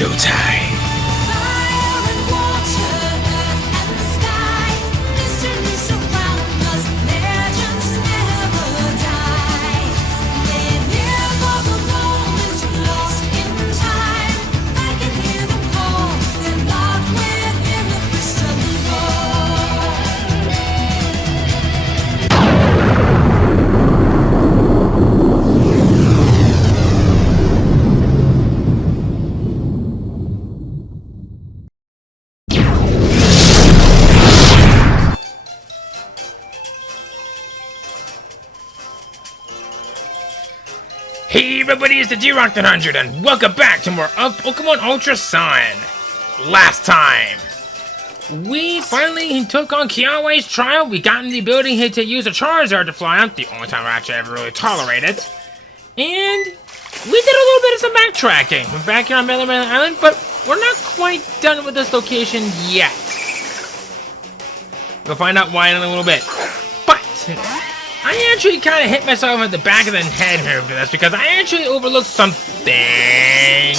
showtime. Fire and water, earth and the sky, mysteries surround us, legends never die. Live here for the moment, lost in time. I can hear them call, they're locked within the crystal ball. Hey everybody, it's the D-Rock100 and welcome back to more of Pokemon Ultra Sun. Last time, we finally took on Kiawe's trial. We got the ability to use a Charizard to fly up, the only time I actually ever really tolerate it. And we did a little bit of some backtracking. We're back here on Melee Island, but we're not quite done with this location yet. We'll find out why in a little bit. But I actually kind of hit myself at the back of the head here for this because I actually overlooked something.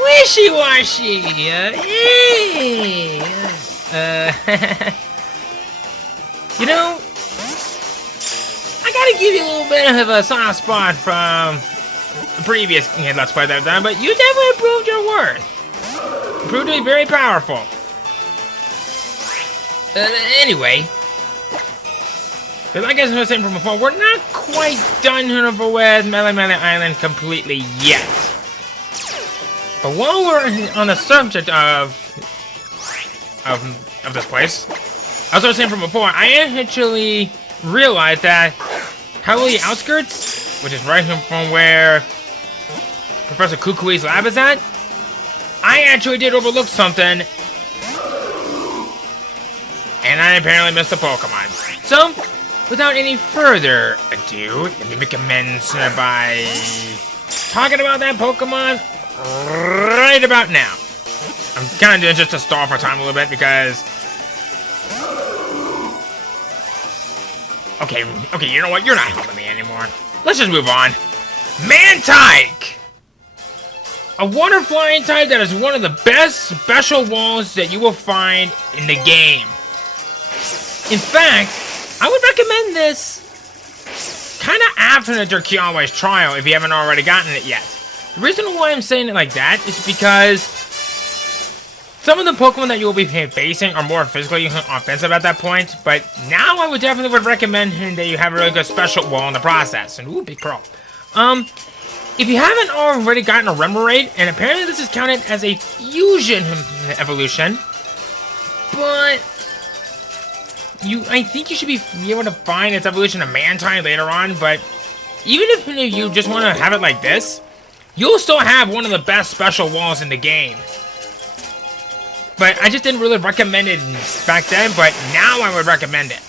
Wishy-washy. You know, I gotta give you a little bit of a soft spot from the previous Let's Play that I've done, but you definitely proved your worth. You proved to be very powerful. Anyway, like I was saying from before, we're not quite done with Melee Island completely yet. But while we're on the subject of this place, as I was saying from before, I actually realized that Howley Outskirts, which is right from where Professor Kukui's lab is at, I actually did overlook something. And I apparently missed a Pokemon. So, without any further ado, let me make amends by talking about that Pokemon right about now. I'm kind of doing just to stall for time a little bit because... Okay, you know what? You're not helping me anymore. Let's just move on. Mantike! A water flying type that is one of the best special walls that you will find in the game. In fact, I would recommend this kind of after the Kiawe's trial if you haven't already gotten it yet. The reason why I'm saying it like that is because some of the Pokemon that you will be facing are more physically offensive at that point, but now I would definitely recommend that you have a really good special wall in the process. And ooh, big pearl. If you haven't already gotten a Remoraid, and apparently this is counted as a fusion evolution, but I think you should be able to find its evolution of Mantine later on, but even if you just want to have it like this, you'll still have one of the best special walls in the game. But I just didn't really recommend it back then, but now I would recommend it.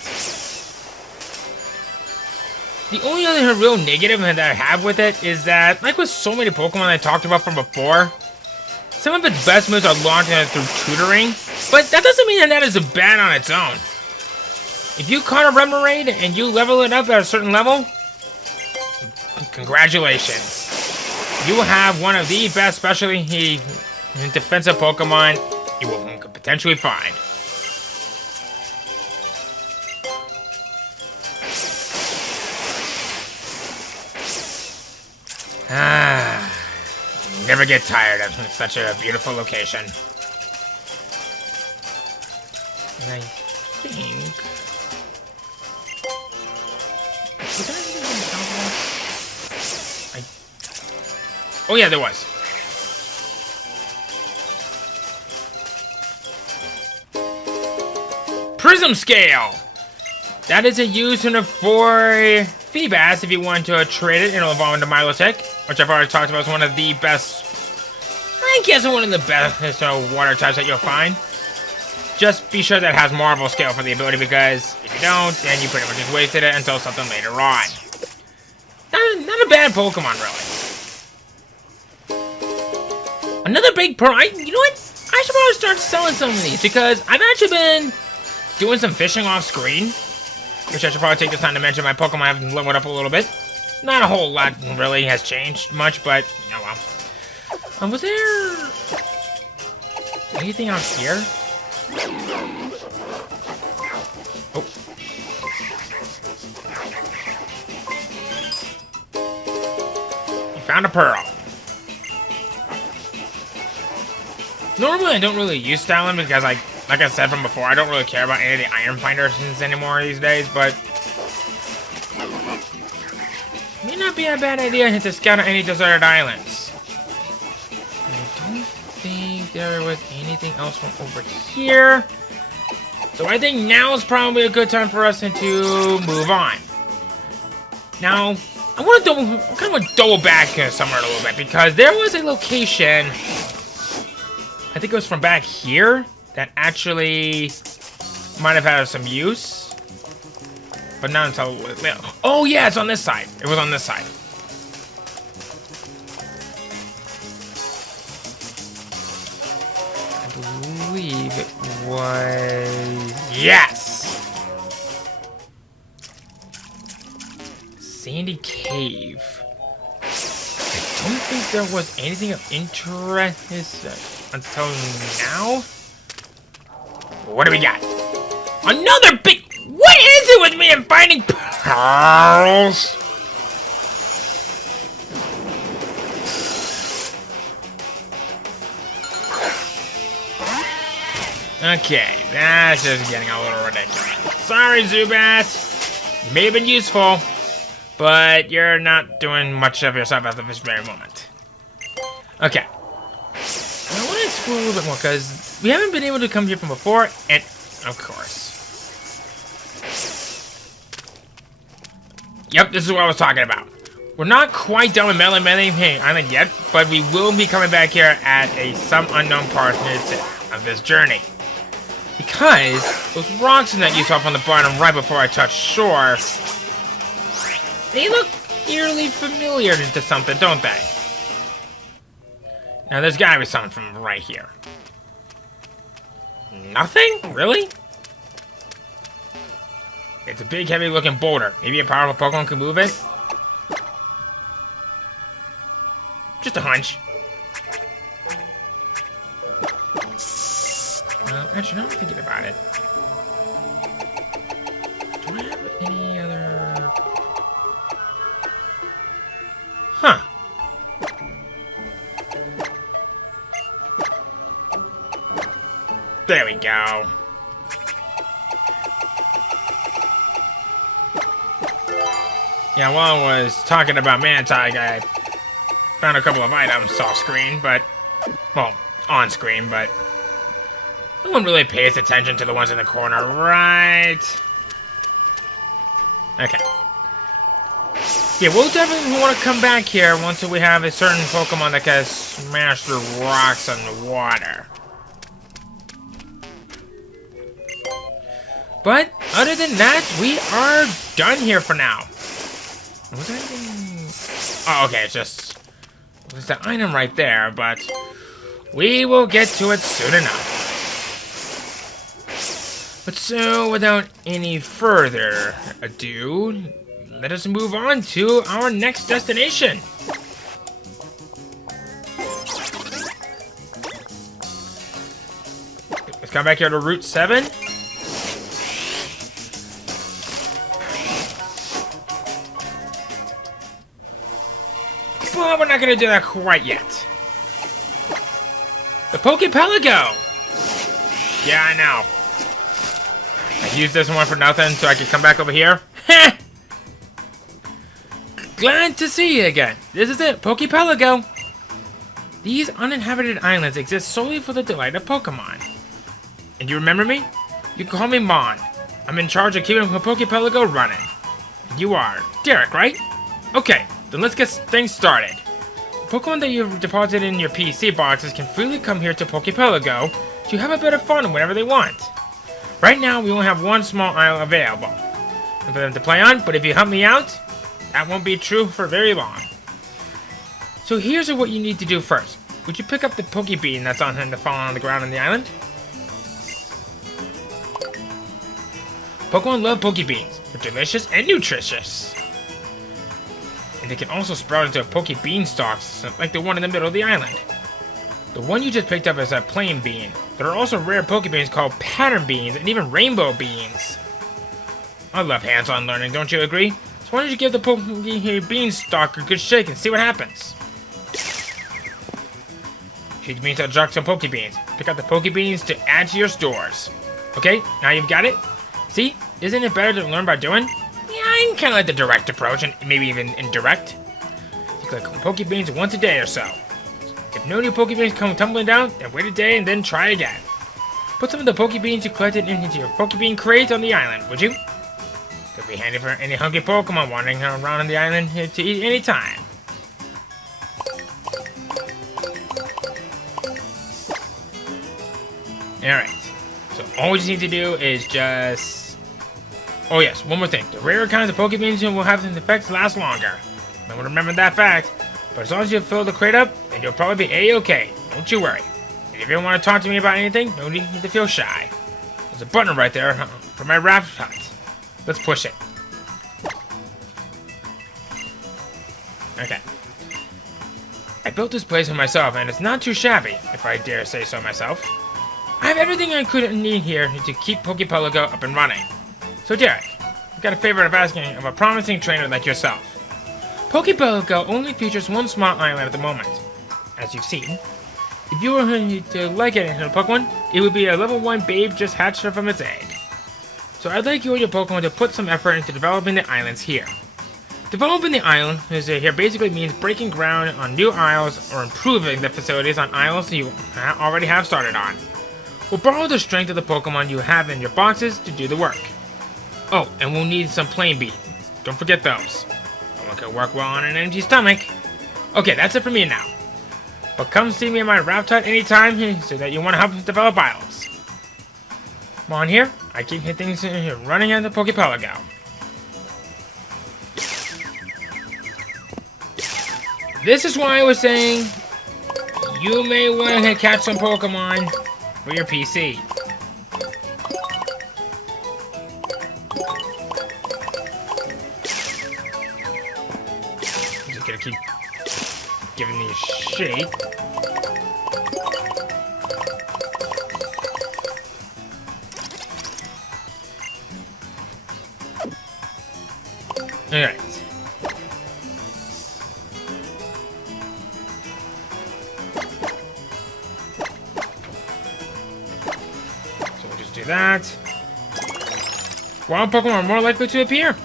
The only other real negative that I have with it is that, like with so many Pokemon I talked about from before, some of its best moves are learned through tutoring, but that doesn't mean that is bad on its own. If you caught a Remoraid and you level it up at a certain level, congratulations. You will have one of the best specialty defensive Pokemon you will potentially find. Never get tired of such a beautiful location. And I think... Oh yeah, there was. Prism Scale! That is a use for Feebas if you want to trade it. It'll evolve into Milotic, which I've already talked about is one of the best... I guess one of the best water types that you'll find. Just be sure that it has Marvel Scale for the ability, because if you don't, then you pretty much just wasted it until something later on. Not a bad Pokemon, really. Another big pearl. You know what? I should probably start selling some of these, because I've actually been doing some fishing off screen, which I should probably take this time to mention. My Pokemon have leveled up a little bit. Not a whole lot really has changed much, but oh well. Was there anything out here? Oh. You found a pearl. Normally, I don't really use styling because, like I said from before, I don't really care about any of the item finders anymore these days, but may not be a bad idea to scout out any deserted islands. I don't think there was anything else from over here. So I think now is probably a good time for us to move on. Now, I want to kind of double back here somewhere a little bit because there was a location, I think it was from back here, that actually might have had some use. But not until... Oh, yeah, it's on this side. It was on this side. I believe it was... Yes! Sandy Cave. I don't think there was anything of interest until now. What do we got? Another big... What is it with me and finding pearls? Okay, that's just getting a little ridiculous. Sorry, Zubat. You may have been useful, but you're not doing much of yourself at this very moment. Okay. I want to explore a little bit more, because we haven't been able to come here from before, and of course. Yep, this is what I was talking about. We're not quite done with Melon Island yet, but we will be coming back here at some unknown part of this journey. Because those rocks that you saw from the bottom right before I touched shore, they look eerily familiar to something, don't they? Now there's gotta be something from right here. Nothing? Really? It's a big, heavy-looking boulder. Maybe a powerful Pokemon can move it? Just a hunch. Actually, now I'm thinking about it. Do I have any other... Huh. There we go. Yeah, while I was talking about Mantike, I found a couple of items off screen, but... Well, on screen, but... No one really pays attention to the ones in the corner, right? Okay. Yeah, we'll definitely want to come back here once we have a certain Pokemon that can smash through rocks and water. But, other than that, we are done here for now. Was there anything... Oh, okay, it's just... There's the item right there, but... We will get to it soon enough. But so, without any further ado, let us move on to our next destination. Let's come back here to Route 7. But we're not going to do that quite yet. The Poke Pelago! Yeah, I know. I used this one for nothing so I could come back over here. Heh! Glad to see you again. This is it, Poke Pelago. These uninhabited islands exist solely for the delight of Pokemon. And you remember me? You can call me Mon. I'm in charge of keeping the Poke Pelago running. You are Derek, right? Okay, then let's get things started. Pokemon that you've deposited in your PC boxes can freely come here to Poke Pelago to have a bit of fun whenever they want. Right now, we only have one small isle available for them to play on, but if you help me out, that won't be true for very long. So here's what you need to do first. Would you pick up the Poke Bean that's on him to fall on the ground on the island? Pokemon love Poke Beans. They're delicious and nutritious. and they can also sprout into Poke Beanstalks, like the one in the middle of the island. The one you just picked up is a plain bean. There are also rare Poke Beans called pattern beans and even rainbow beans. I love hands-on learning, don't you agree? So why don't you give the Poke Beanstalk a good shake and see what happens? Teach me to drop some Poke Beans. Pick up the Poke Beans to add to your stores. Okay, now you've got it? See? Isn't it better to learn by doing? Yeah, I kind of like the direct approach, and maybe even indirect. You collect Poke Beans once a day or so. If no new Poke Beans come tumbling down, then wait a day and then try again. Put some of the Poke Beans you collected into your Poke Bean crate on the island, would you? Could be handy for any hungry Pokemon wandering around on the island to eat any time. Alright, so all we just need to do is just... Oh yes, one more thing. The rarer kinds of Poke Beans will have the effects last longer. I will remember that fact. But as long as you fill the crate up, then you'll probably be A-okay. Don't you worry. And if you want to talk to me about anything, no need to feel shy. There's a button right there for my raft hut. Let's push it. Okay. I built this place for myself, and it's not too shabby, if I dare say so myself. I have everything I could need here to keep Poke Pelago up and running. So Derek, I've got a favor of asking of a promising trainer like yourself. Poke Pelago only features one small island at the moment. As you've seen, if you were to like it in a Pokemon, it would be a level 1 babe just hatched from its egg. So I'd like you and your Pokemon to put some effort into developing the islands here. Developing the island here basically means breaking ground on new isles or improving the facilities on isles you already have started on. We'll borrow the strength of the Pokemon you have in your boxes to do the work. Oh, and we'll need some plain beans. Don't forget those. No one can work well on an empty stomach. Okay, that's it for me now. But come see me in my raft hut anytime so that you want to help develop isles. Come on here. I keep things running at the Poke Pelago. This is why I was saying you may want to catch some Pokemon for your PC. I'm just gonna keep giving these shape. Alright. That. Wild Pokemon are more likely to appear.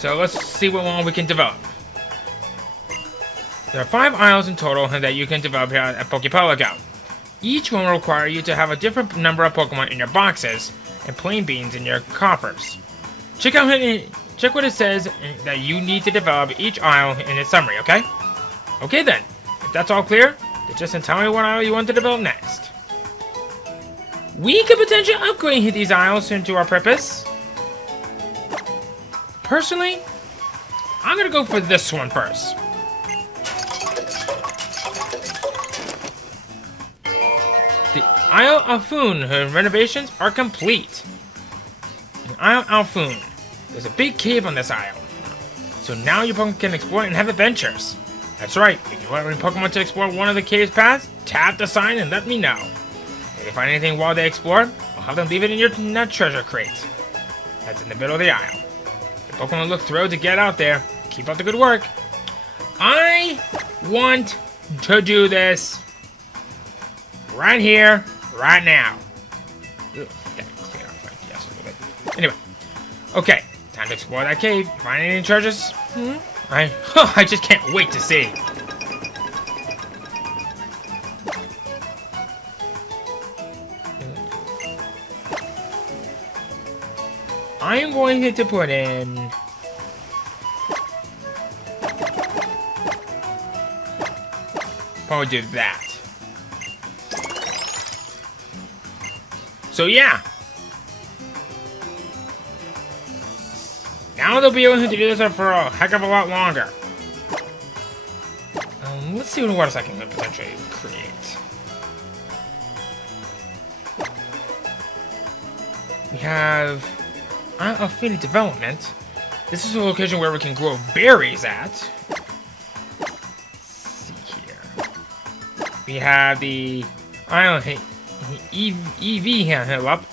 So let's see what one we can develop. There are 5 isles in total that you can develop here at Poke Pelago. Each one will require you to have a different number of Pokemon in your boxes and plain beans in your coffers. Check what it says that you need to develop each isle in its summary, okay? Okay then. If that's all clear, then just tell me what isle you want to develop next. We could potentially upgrade these isles into our purpose. Personally, I'm gonna go for this one first. The Isle Alfoon renovations are complete. In Isle Alfoon, there's a big cave on this isle. So now your Pokemon can explore and have adventures. That's right, if you want any Pokemon to explore one of the cave's paths, tap the sign and let me know. If you find anything while they explore, I'll have them leave it in your treasure crate. That's in the middle of the aisle. The Pokemon look thrilled to get out there. Keep up the good work. I want to do this right here, right now. Ugh, gotta clean up my desk a little bit. Anyway, okay, time to explore that cave. Find any treasures? I just can't wait to see. I am going to put in probably do that. So yeah. Now they'll be able to do this for a heck of a lot longer. Let's see what else I can potentially create. We have Affinity Development. This is a location where we can grow berries at. Let's see here. We have the island EV hill up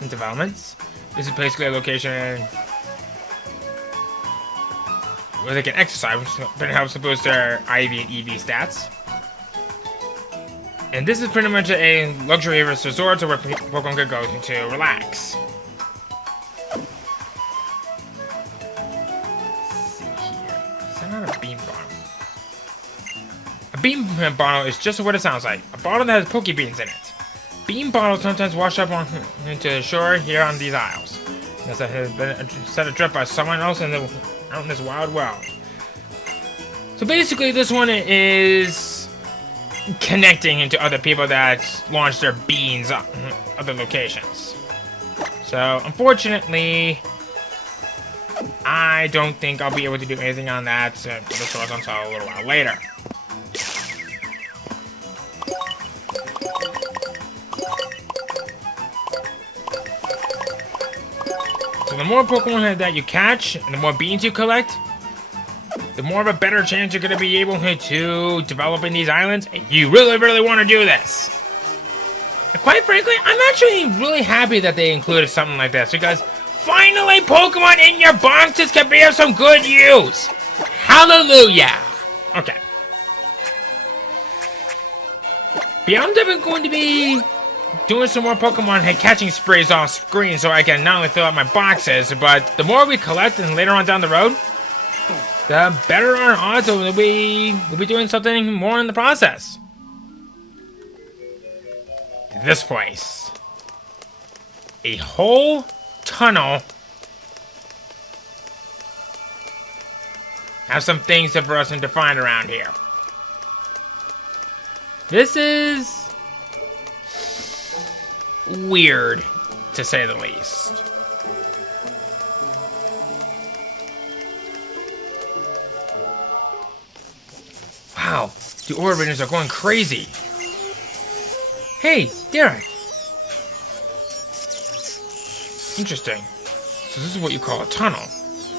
in developments. This is basically a location where they can exercise, which helps to boost their IV and EV stats. And this is pretty much a luxury resort where Pokemon can go to relax. Let's see here. Is that not a bean bottle? A bean bottle is just what it sounds like. A bottle that has Poke Beans in it. Bean bottles sometimes wash up into the shore here on these isles. This has been set adrift by someone else out in this wild world. So basically, this one is connecting into other people that launch their beans on other locations. So unfortunately, I don't think I'll be able to do anything on that for the source until a little while later. So the more Pokemon that you catch, and the more beans you collect, the more of a better chance you're going to be able to develop in these islands. And you really, really want to do this. And quite frankly, I'm actually really happy that they included something like this, because finally Pokemon in your boxes can be of some good use. Hallelujah. Okay. But yeah, I'm definitely going to be doing some more Pokemon catching sprays off screen so I can not only fill out my boxes, but the more we collect and later on down the road, the better our odds will be doing something more in the process. This place. A whole tunnel. Have some things for us to find around here. This is weird, to say the least. Wow, the orbiters are going crazy. Hey, Derek. Interesting. So this is what you call a tunnel.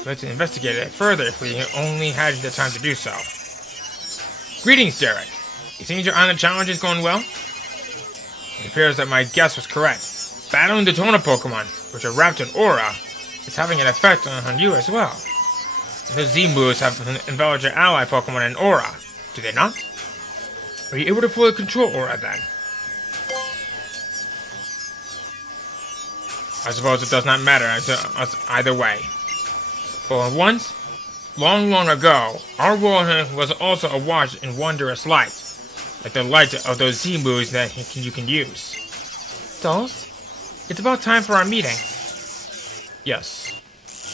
Let's investigate it further if we only had the time to do so. Greetings, Derek. It seems your island challenge is going well. It appears that my guess was correct. Battling the Tona Pokemon, which are wrapped in aura, is having an effect on you as well. Those Z-moves have enveloped your ally Pokemon in aura. Do they not? Are you able to fully control aura then? I suppose it does not matter to us either way. But once, long, long ago, our world was also awash in wondrous light. Like the light of those Z-moves that you can use. Dolls, it's about time for our meeting. Yes.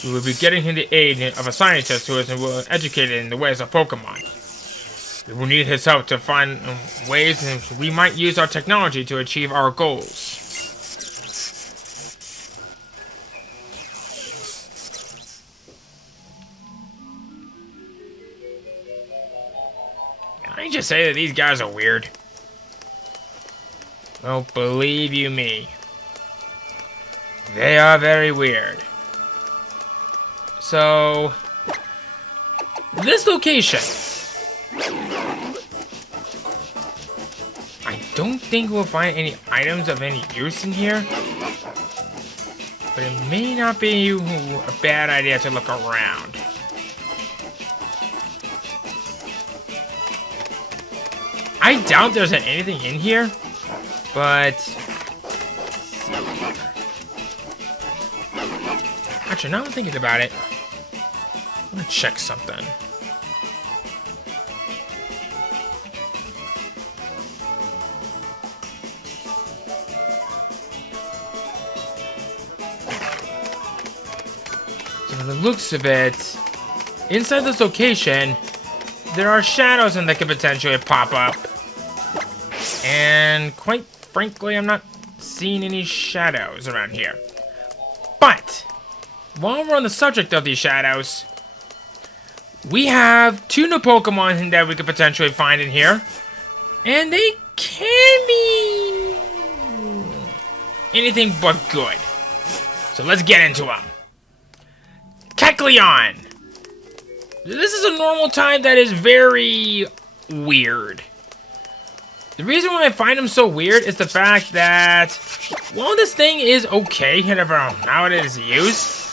We will be getting him the aid of a scientist who is educated in the ways of Pokemon. We will need his help to find ways we might use our technology to achieve our goals. Can I just say that these guys are weird? Well, believe you me. They are very weird. So, this location. I don't think we'll find any items of any use in here. But it may not be a bad idea to look around. I doubt there's anything in here, but actually, now I'm thinking about it, I'm gonna check something. So from the looks of it, inside this location, there are shadows that could potentially pop up. And quite frankly, I'm not seeing any shadows around here. But while we're on the subject of these shadows, we have 2 new Pokemon that we could potentially find in here. And they can be anything but good. So let's get into them. Kecleon! This is a normal type that is very weird. The reason why I find him so weird is the fact that while this thing is okay for how it is used,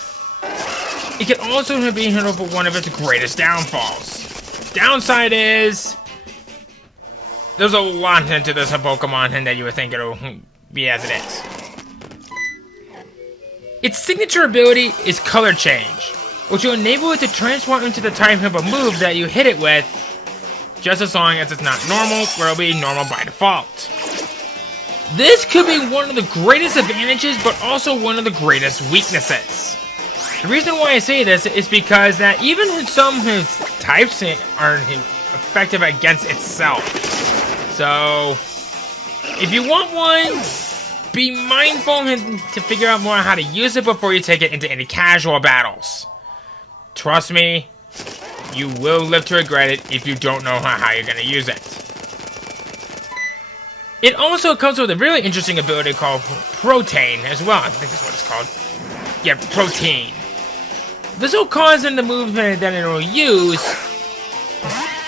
it can also be one of its greatest downfalls. Downside is there's a lot into this Pokemon that you would think it'll be as it is. Its signature ability is Color Change, which will enable it to transform into the type of a move that you hit it with, just as long as it's not normal, where it'll be normal by default. This could be one of the greatest advantages, but also one of the greatest weaknesses. The reason why I say this is because that even some types are effective against itself. So, if you want one, be mindful to figure out more how to use it before you take it into any casual battles. Trust me, you will live to regret it if you don't know how you're going to use it. It also comes with a really interesting ability called Protein as well. I think that's what it's called. Yeah, Protein. This will cause the movement that it will use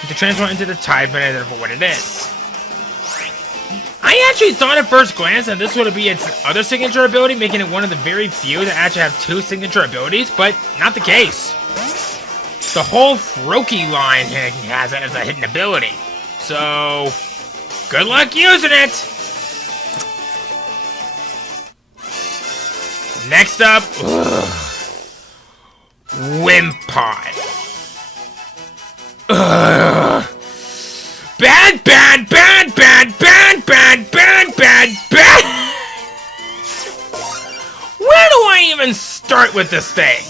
to transform into the type and for what it is. I actually thought at first glance that this would be its other signature ability, making it one of the very few that actually have two signature abilities, but not the case. The whole Froakie line has it as a hidden ability. So, good luck using it! Next up, Wimpod. Bad, bad, bad, bad, bad, bad, bad, bad, bad! Where do I even start with this thing?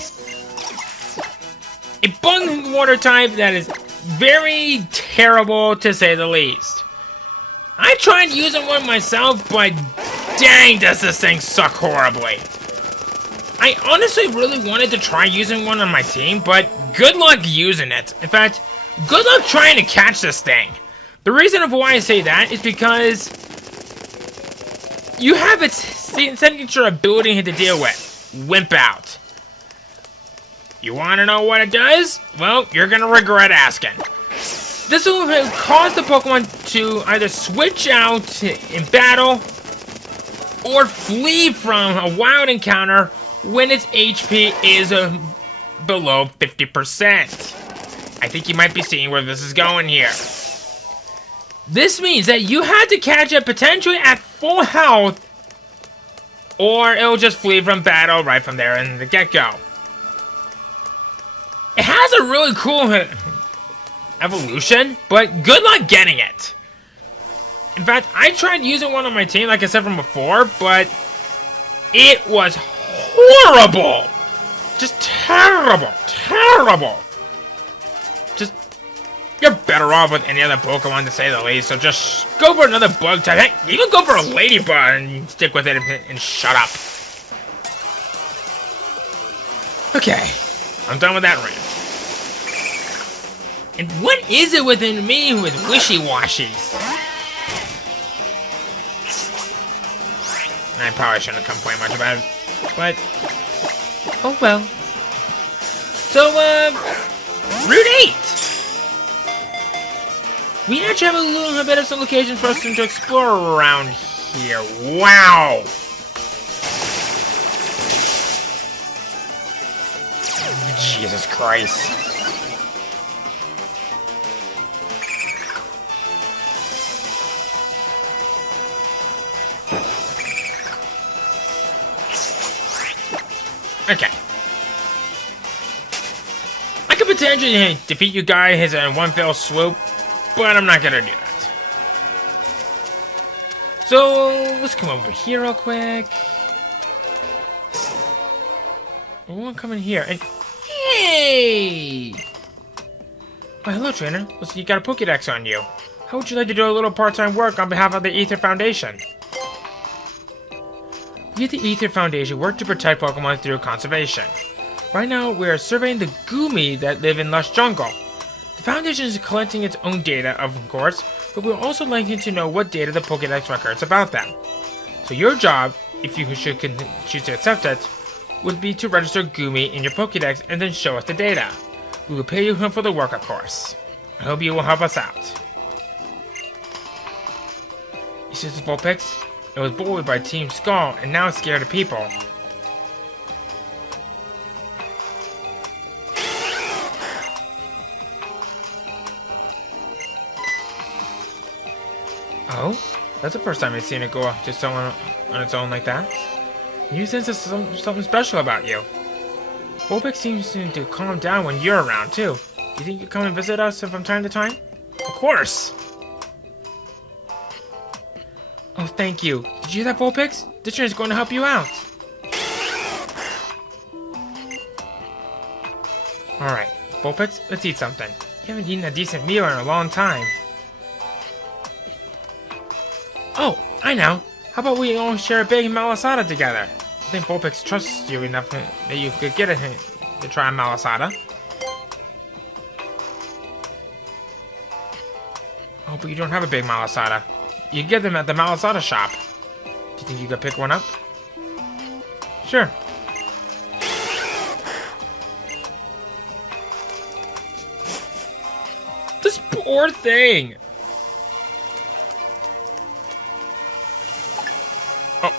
A bug water type that is very terrible to say the least. I tried using one myself, but dang does this thing suck horribly. I honestly really wanted to try using one on my team, but good luck using it. In fact, good luck trying to catch this thing. The reason of why I say that is because you have its signature ability to deal with, Wimp Out. You want to know what it does? Well, you're going to regret asking. This will cause the Pokemon to either switch out in battle or flee from a wild encounter when its HP is below 50%. I think you might be seeing where this is going here. This means that you have to catch it potentially at full health, or it'll just flee from battle right from there in the get-go. It has a really cool evolution, but good luck getting it. In fact, I tried using one on my team, like I said from before, but it was horrible. Just terrible, terrible. Just, you're better off with any other Pokemon to say the least, so just go for another bug type. Heck, even go for a Ladybug and stick with it and shut up. Okay, I'm done with that rant. And what is it within me with wishy-washies? I probably shouldn't have complained much about it, but oh well. So, Route 8! We actually have a little bit of some locations for us to explore around here. Wow! Jesus Christ. Okay. I could potentially defeat you guys in one fell swoop, but I'm not gonna do that. So, let's come over here real quick. I want to come in here and... Hey! Oh, hello, trainer. Looks like you got a Pokédex on you. How would you like to do a little part-time work on behalf of the Ether Foundation? We at the Ether Foundation work to protect Pokemon through conservation. Right now, we are surveying the Goomy that live in Lush Jungle. The Foundation is collecting its own data, of course, but we're also liking to know what data the Pokédex records about them. So your job, if you should choose to accept it, would be to register Gumi in your Pokédex and then show us the data. We will pay you for the work, of course. I hope you will help us out. You see this Vulpix? It was bullied by Team Skull and now it's scared of people. Oh? That's the first time I've seen it go up to someone on its own like that. You sense there's something special about you. Vulpix seems to calm down when you're around, too. Do you think you come and visit us from time to time? Of course! Oh, thank you. Did you hear that, Vulpix? This train is going to help you out. Alright, Vulpix, let's eat something. You haven't eaten a decent meal in a long time. Oh, I know. How about we all share a big malasada together? I think Vulpix trusts you enough that you could get it to try a malasada. Oh, but you don't have a big malasada. You get them at the malasada shop. Do you think you could pick one up? Sure. This poor thing! Oh.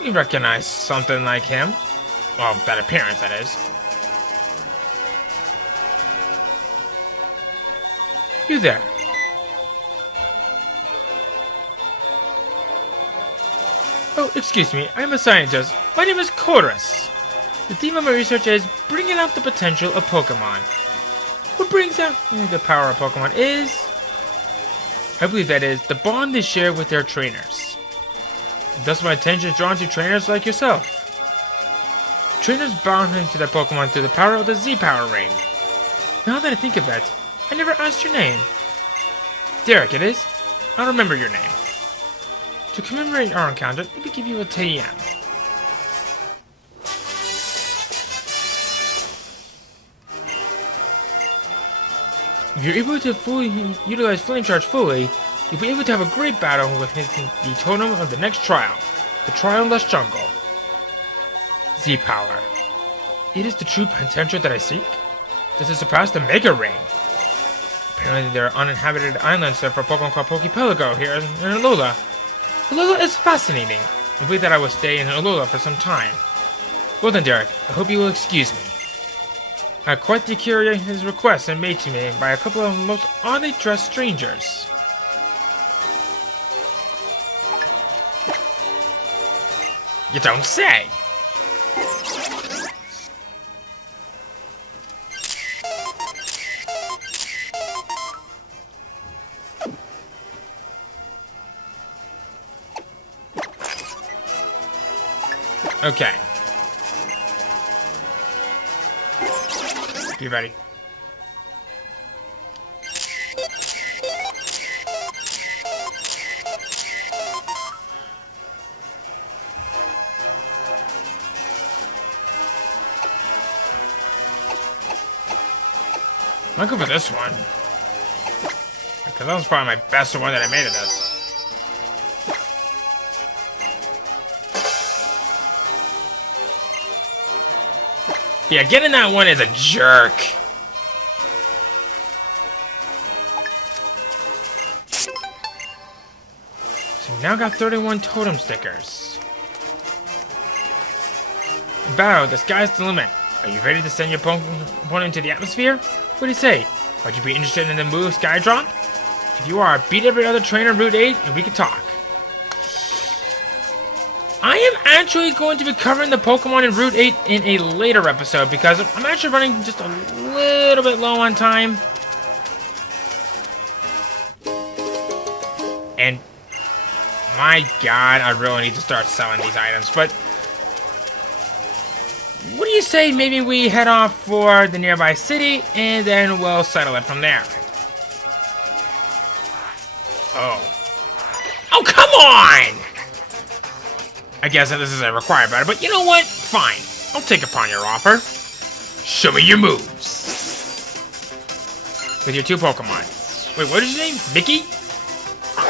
You recognize something like him? Well, that appearance, that is. You there. Oh, excuse me, I'm a scientist. My name is Chorus. The theme of my research is bringing out the potential of Pokemon. What brings out the power of Pokemon is, I believe that is, the bond they share with their trainers. Thus my attention is drawn to trainers like yourself. Trainers bound into their Pokemon through the power of the Z-Power Ring. Now that I think of it, I never asked your name. Derek, it is? I'll remember your name. To commemorate our encounter, let me give you a TM. If you're able to fully utilize Flame Charge fully, you'll be able to have a great battle with the totem of the next trial, the Trial-less Jungle. Z-Power. It is the true potential that I seek? Does it surpass the Mega Ring? Apparently there are uninhabited islands for a Pokemon called Poke Pelago here in Alola. Alola is fascinating. I believe that I will stay in Alola for some time. Well then, Derek, I hope you will excuse me. I quite the curious request made to me by a couple of most oddly dressed strangers. You don't say! Okay. Be ready. I'll go for this one. Because that was probably my best one that I made of this. Yeah, getting that one is a jerk. So now got 31 totem stickers. Bow, the sky's the limit. Are you ready to send your opponent into the atmosphere? What do you say? Would you be interested in the move Skydrop? If you are, beat every other trainer in Route 8 and we can talk. I am actually going to be covering the Pokemon in Route 8 in a later episode because I'm actually running just a little bit low on time. And my god, I really need to start selling these items, but what do you say maybe we head off for the nearby city and then we'll settle it from there? Oh. Oh, come on! I guess that this is a required battle, but you know what? Fine. I'll take upon your offer. Show me your moves. With your two Pokemon. Wait, what is your name? Mickey?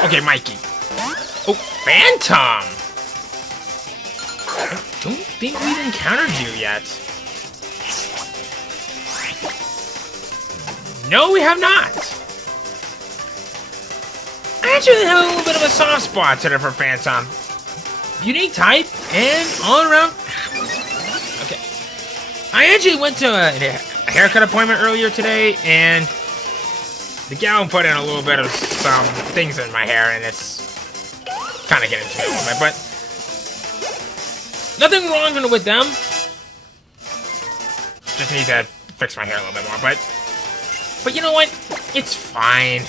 Okay, Mikey. Oh, Phantom! I don't think we've encountered you yet. No, we have not. I actually have a little bit of a soft spot today for Phantom. Unique type and all around. Okay. I actually went to a haircut appointment earlier today, and the gal put in a little bit of some things in my hair, and it's kind of getting to me a little bit, but nothing wrong with them. Just need to fix my hair a little bit more, but you know what? It's fine.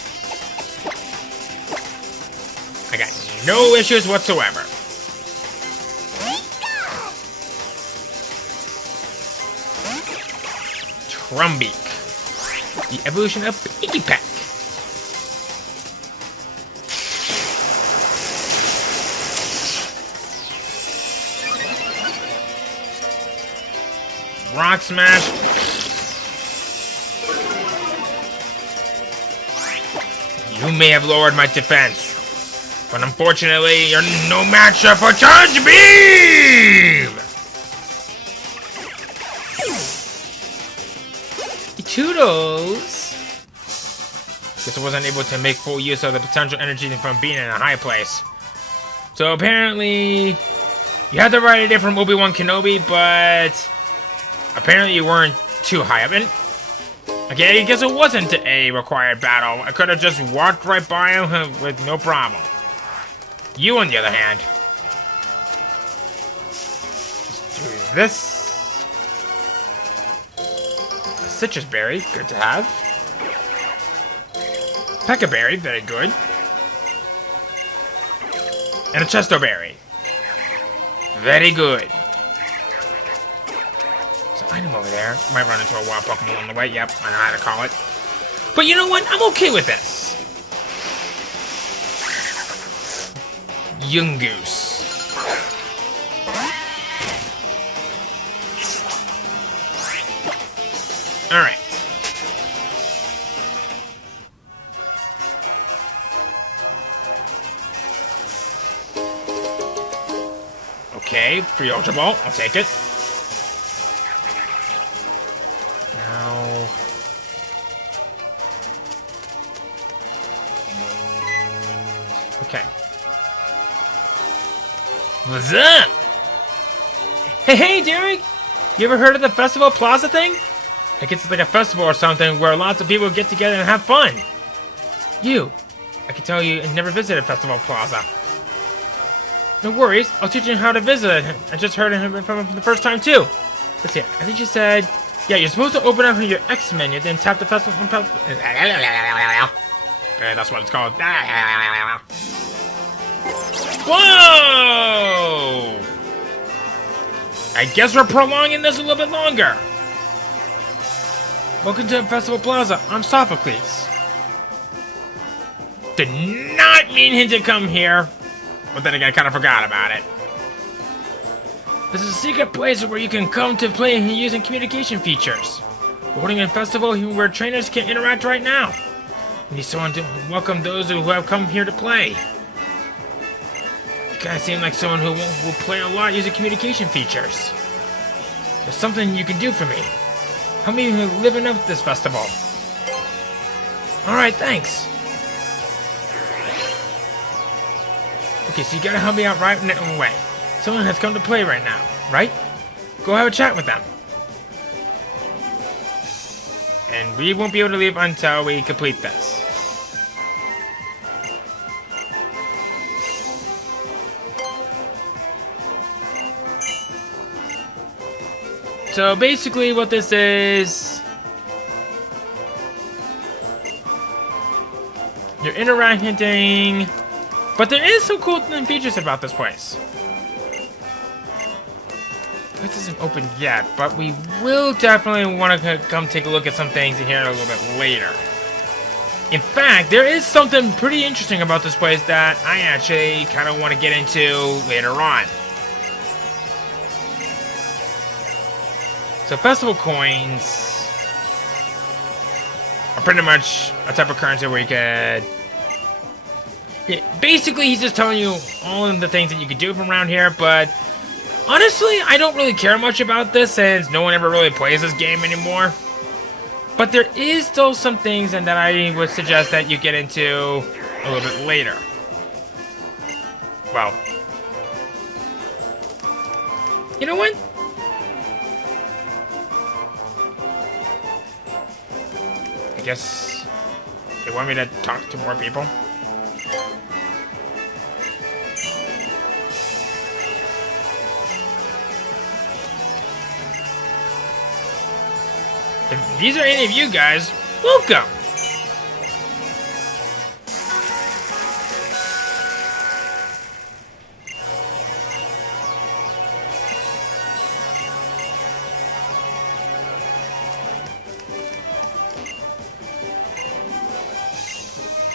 I got no issues whatsoever. Trumbeak. The evolution of Icky Pack. Rock Smash. You may have lowered my defense, but unfortunately, you're no match for Charge Beam! Toodles! Guess I wasn't able to make full use of the potential energy from being in a high place. So apparently, you had to ride it from Obi-Wan Kenobi, but apparently you weren't too high up. And okay, I guess it wasn't a required battle. I could have just walked right by him with no problem. You, on the other hand, just do this. Citrus Berry, good to have. Pekka Berry, very good. And a Chesto Berry. Very good. There's an item over there. Might run into a wild Pokemon on the way. Yep, I know how to call it. But you know what? I'm okay with this. Yungoos. Alright. Okay, free Ultra Ball. I'll take it. Now... okay. What's up? Hey, Derek! You ever heard of the Festival Plaza thing? I guess it's like a festival or something where lots of people get together and have fun. I can tell you, I never visited Festival Plaza. No worries, I'll teach you how to visit it. I just heard of it from the first time too. Let's see, I think you said, yeah, you're supposed to open up your X menu, then tap the festival. Yeah, that's what it's called. Whoa! I guess we're prolonging this a little bit longer. Welcome to Festival Plaza. I'm Sophocles. Did not mean him to come here. But then again, I kind of forgot about it. This is a secret place where you can come to play using communication features. We're holding a festival where trainers can interact right now. We need someone to welcome those who have come here to play. You kind of seem like someone who will play a lot using communication features. There's something you can do for me. Help me living up this festival. Alright, thanks. Okay, so you gotta help me out right away. Someone has come to play right now, right? Go have a chat with them. And we won't be able to leave until we complete this. So basically what this is, you're interacting, but there is some cool features about this place. This isn't open yet, but we will definitely want to come take a look at some things in here a little bit later. In fact, there is something pretty interesting about this place that I actually kind of want to get into later on. So festival coins are pretty much a type of currency where you could... Yeah, basically, he's just telling you all of the things that you could do from around here, but honestly, I don't really care much about this since no one ever really plays this game anymore. But there is still some things that I would suggest that you get into a little bit later. Well, you know what? I guess they want me to talk to more people. If these are any of you guys, welcome!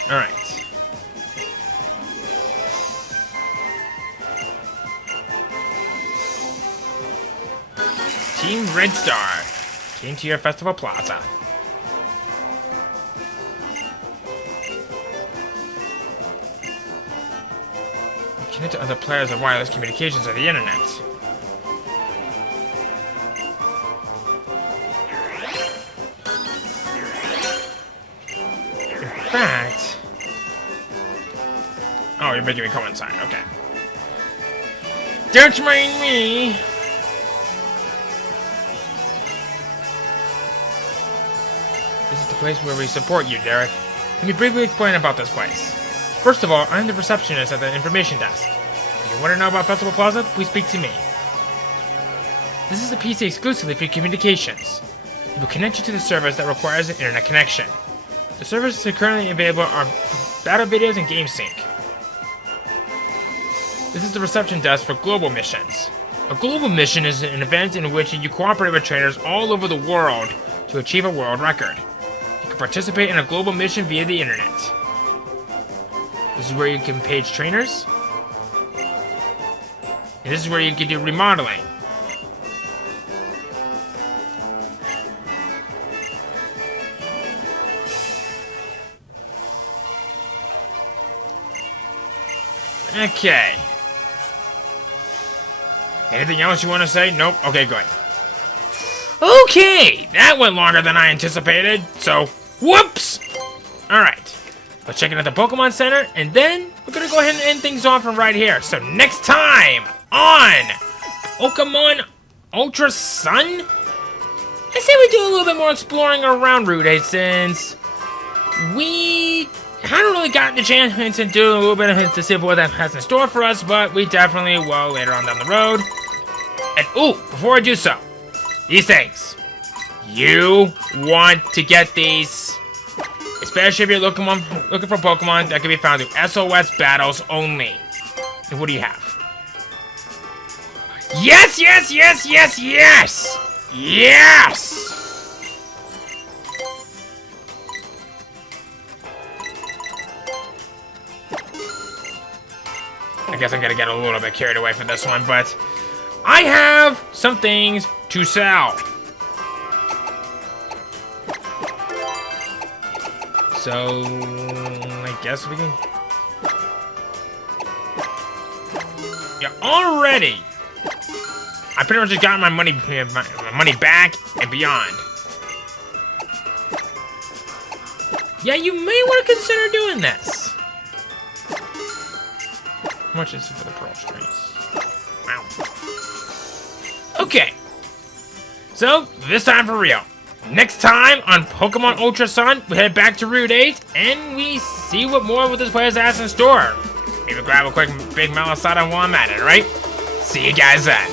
Alright. Team Red Star. Came to your festival plaza. Connect to other players of wireless communications or the internet. In fact... Oh, you're making me come inside. Okay. Don't mind me! This is the place where we support you, Derek. Let me briefly explain about this place. First of all, I'm the receptionist at the information desk. If you want to know about Festival Plaza, please speak to me. This is a PC exclusively for communications. It will connect you to the service that requires an internet connection. The services currently available are battle videos and game sync. This is the reception desk for global missions. A global mission is an event in which you cooperate with trainers all over the world to achieve a world record. You can participate in a global mission via the internet. This is where you can page trainers. And this is where you can do remodeling. Okay. Anything else you want to say? Nope. Okay, good. Okay, that went longer than I anticipated, so whoops! Alright, let's check in at the Pokemon Center, and then we're gonna go ahead and end things off from right here. So next time on Pokemon Ultra Sun, I say we do a little bit more exploring around Route 8 since we haven't really gotten the chance to do a little bit of to see what that has in store for us, but we definitely will later on down the road. And ooh, before I do so, these things. You want to get these, especially if you're looking for Pokemon that can be found through SOS battles only. And what do you have? Yes, yes, yes, yes, yes! Yes! I guess I'm gonna get a little bit carried away for this one, but I have some things to sell. So I guess we can. Yeah, already. I pretty much just got my money back and beyond. Yeah, you may want to consider doing this. How much is it for the Pearl Strings? Wow. Okay. So, this time for real. Next time on Pokemon Ultra Sun, we head back to Route 8, and we see what more with this player's has in store. Maybe grab a quick big Malasada while I'm at it, right? See you guys then.